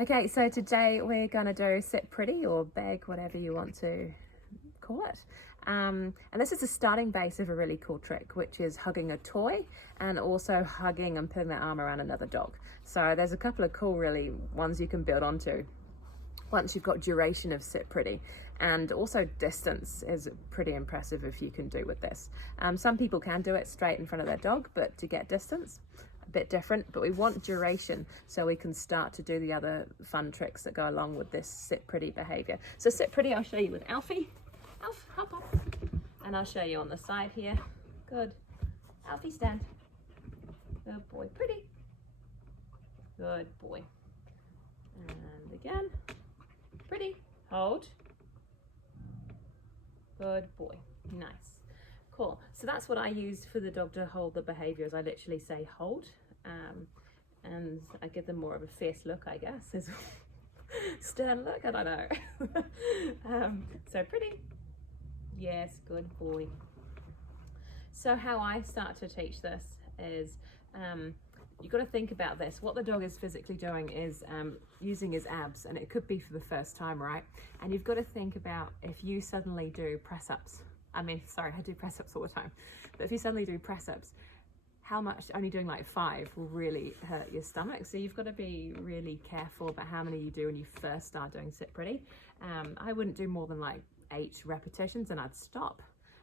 Okay, so today we're gonna do sit pretty or beg, whatever you want to call it. And this is the starting base of a really cool trick, which is hugging a toy and also hugging and putting their arm around another dog. So there's a couple of cool really ones you can build onto once you've got duration of sit pretty, and also distance is pretty impressive if you can do with this. Some people can do it straight in front of their dog, but to get distance, bit different, but we want duration so we can start to do the other fun tricks that go along with this sit pretty behavior. So sit pretty, I'll show you with Alfie. Alf, hop up. And I'll show you on the side here. Good. Alfie, stand. Good boy. Pretty. Good boy. And again. Pretty. Hold. Good boy. Nice. Cool. So that's what I use for the dog to hold the behavior, is I literally say hold, and I give them more of a fierce look, I guess, is stern look, I don't know. So pretty. Yes, good boy. So how I start to teach this is you've got to think about this. What the dog is physically doing is using his abs, and it could be for the first time, right? And you've got to think about if you suddenly do press-ups. I mean, sorry, I do press-ups all the time. But if you suddenly do press-ups, how much, only doing like 5 will really hurt your stomach. So you've got to be really careful about how many you do when you first start doing sit pretty. I wouldn't do more than like 8 repetitions and I'd stop,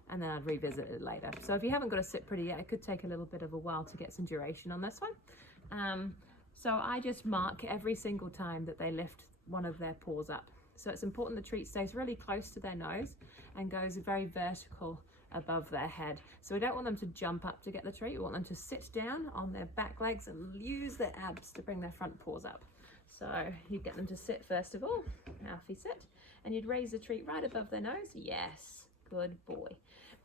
and then I'd revisit it later. So if you haven't got a sit pretty yet, it could take a little bit of a while to get some duration on this one. So I just mark every single time that they lift one of their paws up. So it's important the treat stays really close to their nose and goes very vertical above their head. So we don't want them to jump up to get the treat. We want them to sit down on their back legs and use their abs to bring their front paws up. So you get them to sit first of all. Alfie, sit. And you'd raise the treat right above their nose. Yes, good boy.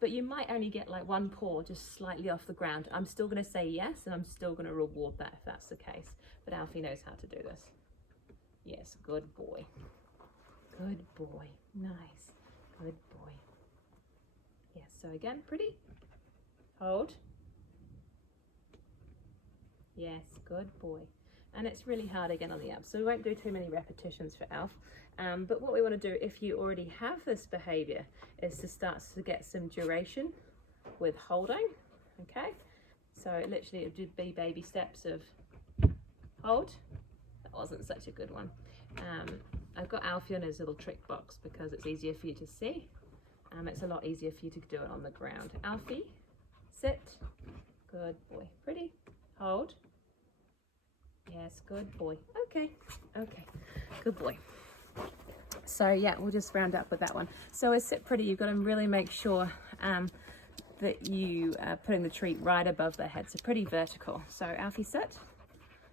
But you might only get like one paw just slightly off the ground. I'm still going to say yes, and I'm still going to reward that if that's the case. But Alfie knows how to do this. Yes, good boy. Good boy. Nice. Good boy. Yes, so again, pretty. Hold. Yes, good boy. And it's really hard again on the abs, so we won't do too many repetitions for Alf. But what we want to do, if you already have this behavior, is to start to get some duration with holding. Okay, so literally it would be baby steps of hold. That wasn't such a good one. I've got Alfie on his little trick box because it's easier for you to see. It's a lot easier for you to do it on the ground. Alfie, sit. Good boy. Pretty. Hold. Yes, good boy. Okay, okay, good boy. So yeah, we'll just round up with that one. So with sit pretty, you've got to really make sure that you are putting the treat right above their head, so pretty vertical. So Alfie, sit.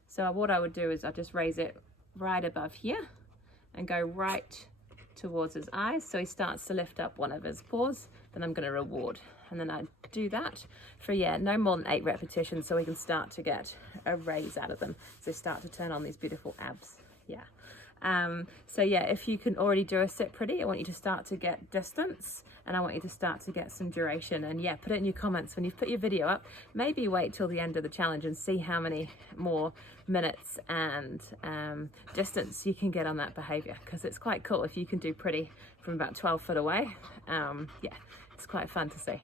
So what I would do is I'll just raise it right above here and go right towards his eyes, so he starts to lift up one of his paws. Then I'm going to reward, and then I do that for no more than 8 repetitions, so we can start to get a raise out of them, so they start to turn on these beautiful abs. So yeah, if you can already do a sit pretty, I want you to start to get distance, and I want you to start to get some duration. And yeah, put it in your comments when you've put your video up. Maybe wait till the end of the challenge and see how many more minutes and distance you can get on that behavior, because it's quite cool if you can do pretty from about 12 foot away. Yeah, it's quite fun to see.